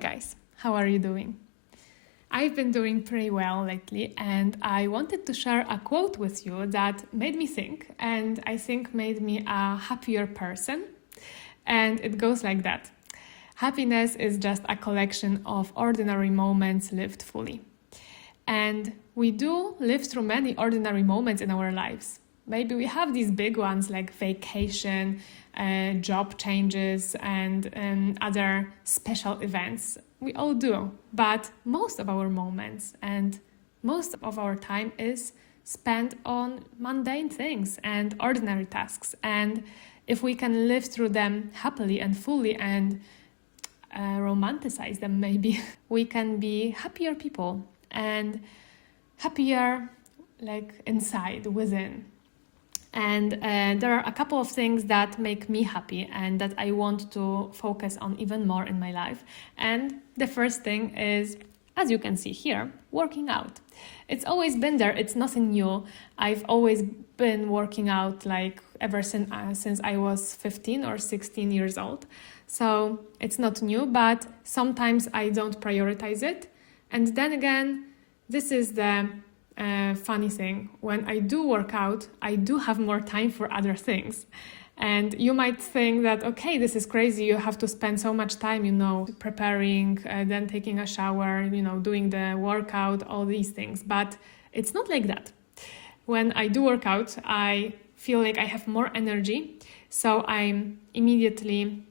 guys, how are you doing? I've been doing pretty well lately, and I wanted to share a quote with you that made me think, and I think made me a happier person. And it goes like that: happiness is just a collection of ordinary moments lived fully. And we do live through many ordinary moments in our lives. Maybe we have these big ones like vacation, job changes, and other special events. We all do. But most of our moments and most of our time is spent on mundane things and ordinary tasks. And if we can live through them happily and fully and romanticize them, maybe, we can be happier people and happier like inside, within. And there are a couple of things that make me happy and that I want to focus on even more in my life. And the first thing is, as you can see here, working out. It's always been there. It's nothing new. I've always been working out like ever since I was 15 or 16 years old. So it's not new, but sometimes I don't prioritize it. And then again, this is the funny thing. When I do work out, I do have more time for other things. And you might think that, okay, this is crazy. You have to spend so much time, preparing, then taking a shower, doing the workout, all these things. But it's not like that. When I do work out, I feel like I have more energy. So I'm immediately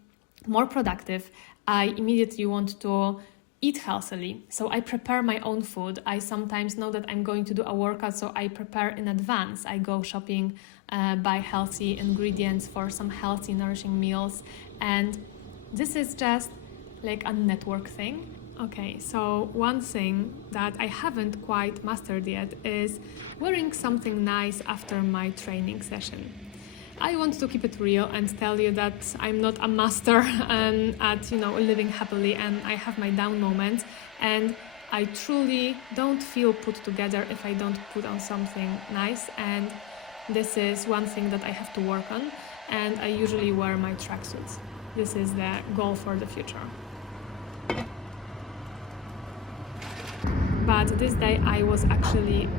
more productive. I immediately want to eat healthily. So I prepare my own food. I sometimes know that I'm going to do a workout, so I prepare in advance. I go shopping, buy healthy ingredients for some healthy, nourishing meals. And this is just like a network thing. Okay, so one thing that I haven't quite mastered yet is wearing something nice after my training session. I want to keep it real and tell you that I'm not a master at living happily, and I have my down moments, and I truly don't feel put together if I don't put on something nice, and this is one thing that I have to work on. And I usually wear my tracksuits. This is the goal for the future. But this day I was actually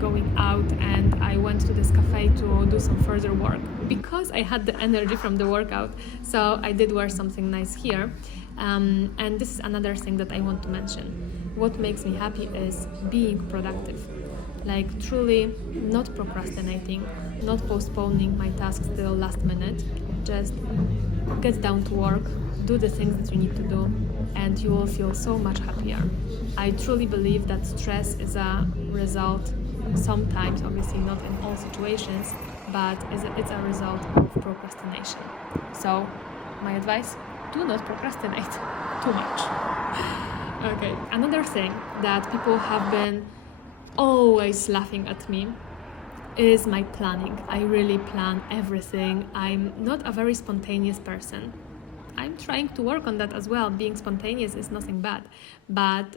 going out and I went to this cafe to do some further work because I had the energy from the workout. So I did wear something nice here. And this is another thing that I want to mention. What makes me happy is being productive. Like truly not procrastinating, not postponing my tasks till last minute. Just get down to work, do the things that you need to do, and you will feel so much happier. I truly believe that stress is a result, sometimes, obviously not in all situations, but it's a result of procrastination. So my advice, do not procrastinate too much. Okay, another thing that people have been always laughing at me is my planning. I really plan everything. I'm not a very spontaneous person. I'm trying to work on that as well. Being spontaneous is nothing bad, but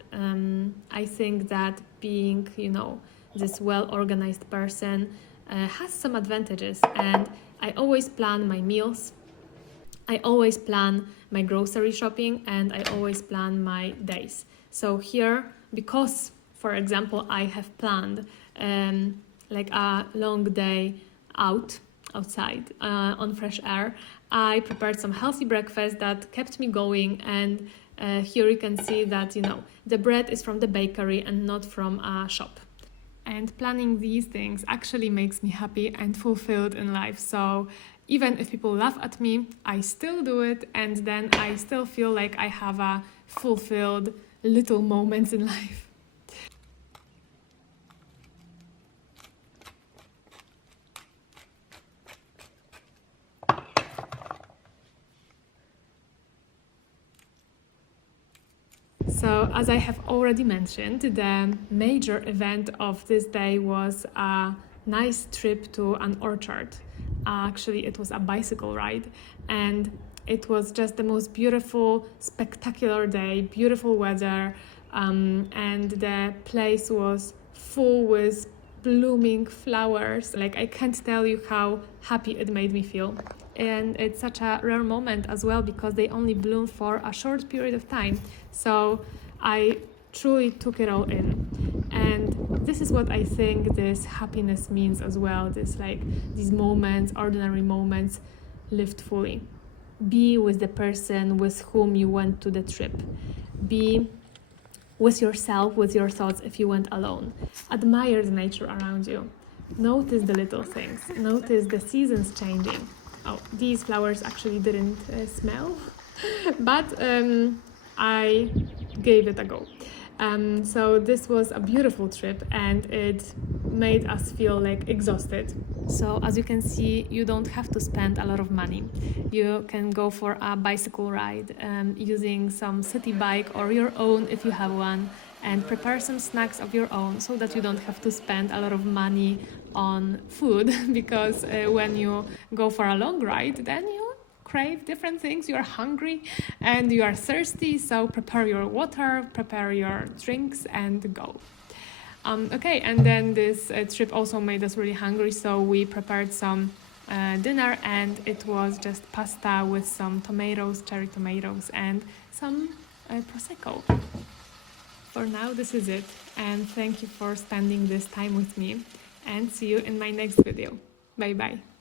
I think that being, this well-organized person has some advantages. And I always plan my meals. I always plan my grocery shopping, and I always plan my days. So here, because, for example, I have planned like a long day outside on fresh air, I prepared some healthy breakfast that kept me going. And here you can see that, the bread is from the bakery and not from a shop. And planning these things actually makes me happy and fulfilled in life. So even if people laugh at me, I still do it, and then I still feel like I have a fulfilled little moments in life. So, as I have already mentioned, the major event of this day was a nice trip to an orchard. Actually, it was a bicycle ride, and it was just the most beautiful, spectacular day, beautiful weather, and the place was full with blooming flowers. Like, I can't tell you how happy it made me feel. And it's such a rare moment as well, because they only bloom for a short period of time. So I truly took it all in. And this is what I think this happiness means as well. These moments, ordinary moments, lived fully. Be with the person with whom you went to the trip. Be with yourself, with your thoughts if you went alone. Admire the nature around you. Notice the little things. Notice the seasons changing. Oh, these flowers actually didn't smell, but I gave it a go. So this was a beautiful trip, and it made us feel like exhausted. So as you can see, you don't have to spend a lot of money. You can go for a bicycle ride using some city bike or your own if you have one, and prepare some snacks of your own so that you don't have to spend a lot of money on food because when you go for a long ride, then you crave different things, you're hungry and you are thirsty, so prepare your water, prepare your drinks and go. Okay, and then this trip also made us really hungry, so we prepared some dinner, and it was just pasta with some tomatoes, cherry tomatoes, and some prosecco. For now, this is it, and thank you for spending this time with me, and see you in my next video. Bye bye.